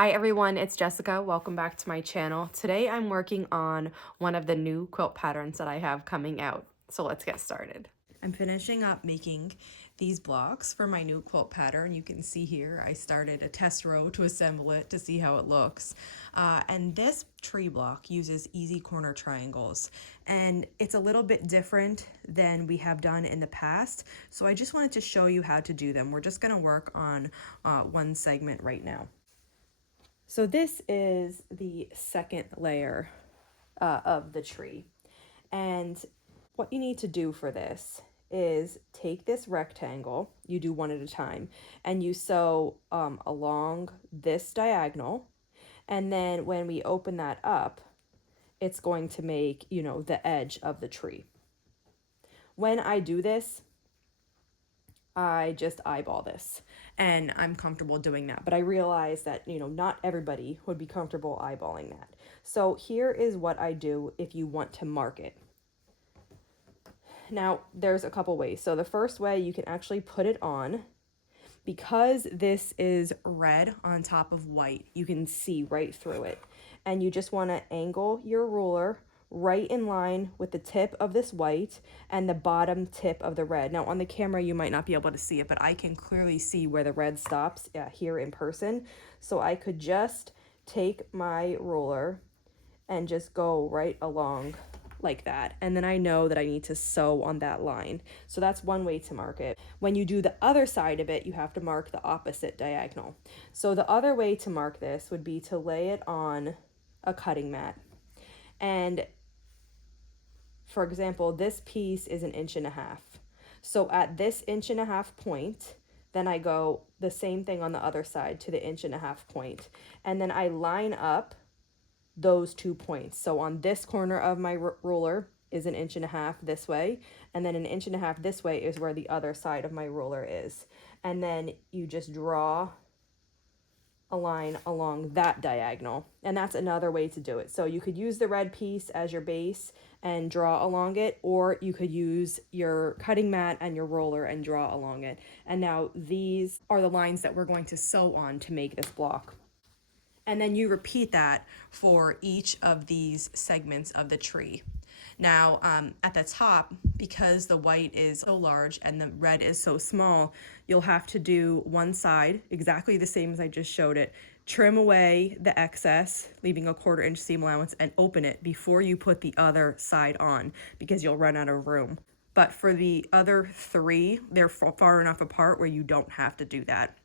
Hi everyone, it's Jessica. Welcome back to my channel. Today I'm working on one of the new quilt patterns that I have coming out. So let's get started. I'm finishing up making these blocks for my new quilt pattern. You can see here I started a test row to assemble it to see how it looks. And this tree block uses easy corner triangles, and it's a little bit different than we have done in the past. So I just wanted to show you how to do them. We're just going to work on one segment right now. So this is the second layer of the tree. And what you need to do for this is take this rectangle, you do one at a time, and you sew along this diagonal. And then when we open that up, it's going to make, the edge of the tree. When I do this, I just eyeball this, and I'm comfortable doing that. But I realize that, not everybody would be comfortable eyeballing that. So here is what I do if you want to mark it. Now, there's a couple ways. So the first way, you can actually put it on. Because this is red on top of white, you can see right through it. And you just want to angle your ruler right in line with the tip of this white and the bottom tip of the red. Now on the camera you might not be able to see it, but I can clearly see where the red stops here in person. So I could just take my ruler and just go right along like that, and then I know that I need to sew on that line. So that's one way to mark it. When you do the other side of it, you have to mark the opposite diagonal. So the other way to mark this would be to lay it on a cutting mat. And for example, this piece is 1.5 inches. So at this 1.5 inch point, then I go the same thing on the other side to the 1.5 inch point. And then I line up those 2 points. So on this corner of my ruler is 1.5 inches this way, and then 1.5 inches this way is where the other side of my ruler is. And then you just draw a line along that diagonal, and that's another way to do it. So you could use the red piece as your base and draw along it, or you could use your cutting mat and your roller and draw along it. And now these are the lines that we're going to sew on to make this block. And then you repeat that for each of these segments of the tree. Now, at the top, because the white is so large and the red is so small, you'll have to do one side exactly the same as I just showed it. Trim away the excess, leaving a 1/4 inch seam allowance, and open it before you put the other side on, because you'll run out of room. But for the other three, they're far enough apart where you don't have to do that.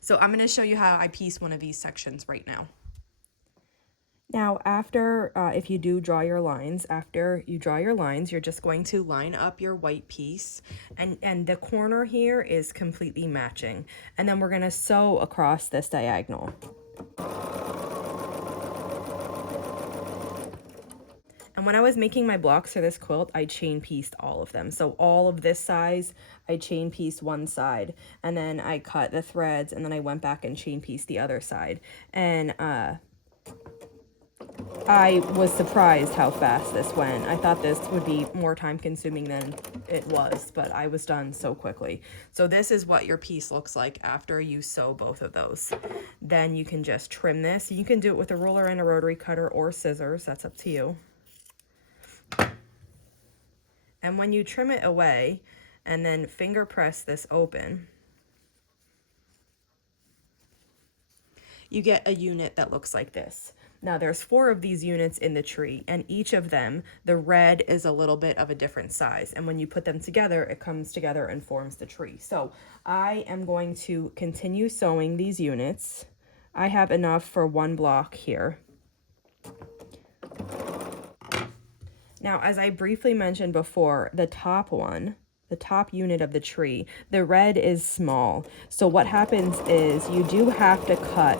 So I'm going to show you how I piece one of these sections right now. Now, after, if you do draw your lines, after you draw your lines, you're just going to line up your white piece, and the corner here is completely matching. And then we're going to sew across this diagonal. And when I was making my blocks for this quilt, I chain pieced all of them. So all of this size, I chain pieced one side, and then I cut the threads, and then I went back and chain pieced the other side. And I was surprised how fast this went. I thought this would be more time consuming than it was, but I was done so quickly. So this is what your piece looks like after you sew both of those. Then you can just trim this. You can do it with a ruler and a rotary cutter or scissors. That's up to you. And when you trim it away and then finger press this open, you get a unit that looks like this. Now there's 4 of these units in the tree, and each of them, the red is a little bit of a different size. And when you put them together, it comes together and forms the tree. So I am going to continue sewing these units. I have enough for one block here. Now, as I briefly mentioned before, the top one, the top unit of the tree, the red is small. So what happens is you do have to cut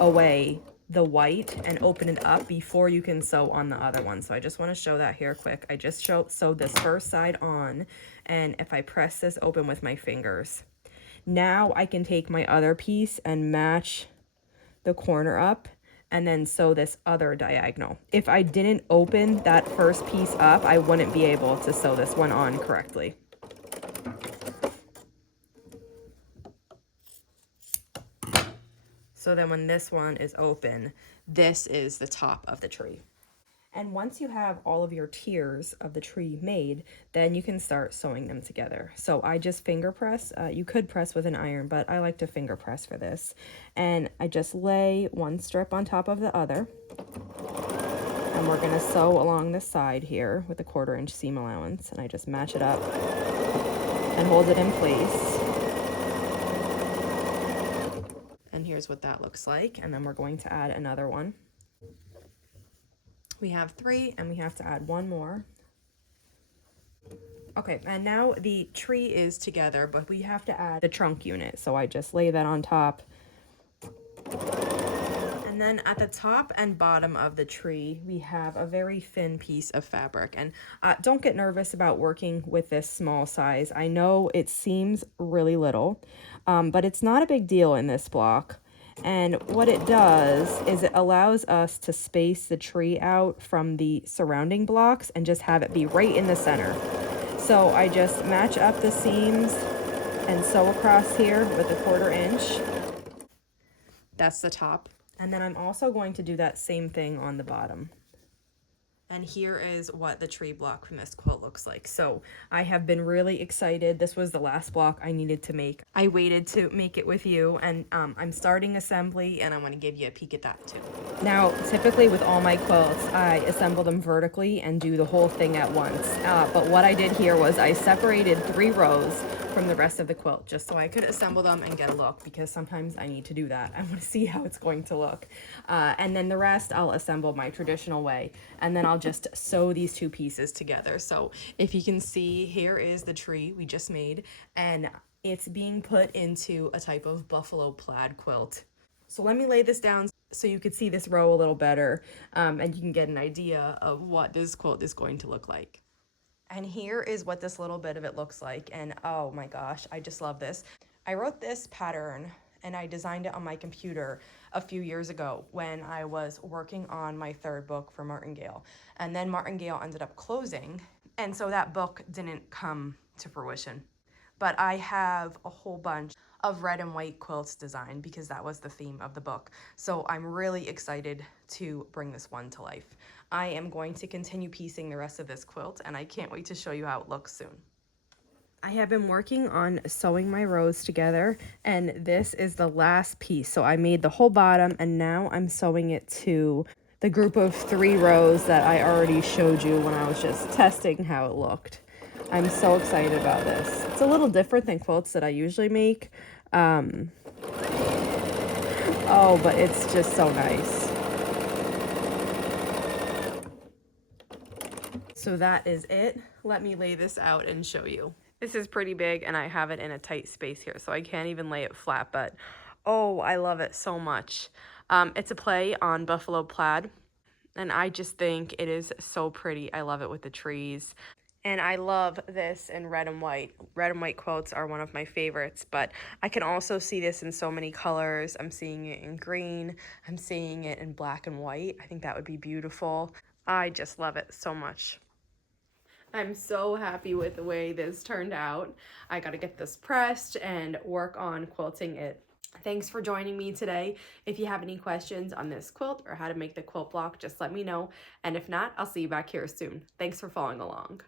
away the white and open it up before you can sew on the other one. So I just want to show that here quick. I just sewed this first side on, and if I press this open with my fingers, now I can take my other piece and match the corner up and then sew this other diagonal. If I didn't open that first piece up, I wouldn't be able to sew this one on correctly. So then when this one is open, this is the top of the tree. And once you have all of your tiers of the tree made, then you can start sewing them together. So I just finger press. You could press with an iron, but I like to finger press for this. And I just lay one strip on top of the other. And we're gonna sew along the side here with a 1/4 inch seam allowance. And I just match it up and hold it in place. And here's what that looks like. And then we're going to add another one. We have 3 and we have to add 1 more. Okay, and now the tree is together, but we have to add the trunk unit. So I just lay that on top. And then at the top and bottom of the tree, we have a very thin piece of fabric. And don't get nervous about working with this small size. I know it seems really little, but it's not a big deal in this block. And what it does is it allows us to space the tree out from the surrounding blocks and just have it be right in the center. So I just match up the seams and sew across here with a 1/4 inch. That's the top. And then I'm also going to do that same thing on the bottom. And here is what the tree block from this quilt looks like. So I have been really excited. This was the last block I needed to make. I waited to make it with you, and I'm starting assembly, and I want to give you a peek at that too. Now, typically with all my quilts, I assemble them vertically and do the whole thing at once. But what I did here was I separated 3 rows from the rest of the quilt just so I could assemble them and get a look, because sometimes I need to do that. I want to see how it's going to look. And then the rest I'll assemble my traditional way, and then I'll just sew these 2 pieces together. So if you can see, here is the tree we just made, and it's being put into a type of buffalo plaid quilt. So let me lay this down so you could see this row a little better, and you can get an idea of what this quilt is going to look like. And here is what this little bit of it looks like. And oh my gosh, I just love this. I wrote this pattern and I designed it on my computer a few years ago when I was working on my 3rd book for Martingale. And then Martingale ended up closing, and so that book didn't come to fruition. But I have a whole bunch of red and white quilts designed because that was the theme of the book. So I'm really excited to bring this one to life. I am going to continue piecing the rest of this quilt, and I can't wait to show you how it looks soon. I have been working on sewing my rows together, and this is the last piece. So I made the whole bottom, and now I'm sewing it to the group of 3 rows that I already showed you when I was just testing how it looked. I'm so excited about this. It's a little different than quilts that I usually make. Oh, but it's just so nice. So that is it. Let me lay this out and show you. This is pretty big, and I have it in a tight space here, so I can't even lay it flat, but oh, I love it so much. It's a play on buffalo plaid, and I just think it is so pretty. I love it with the trees. And I love this in red and white. Red and white quilts are one of my favorites, but I can also see this in so many colors. I'm seeing it in green. I'm seeing it in black and white. I think that would be beautiful. I just love it so much. I'm so happy with the way this turned out. I gotta get this pressed and work on quilting it. Thanks for joining me today. If you have any questions on this quilt or how to make the quilt block, just let me know. And if not, I'll see you back here soon. Thanks for following along.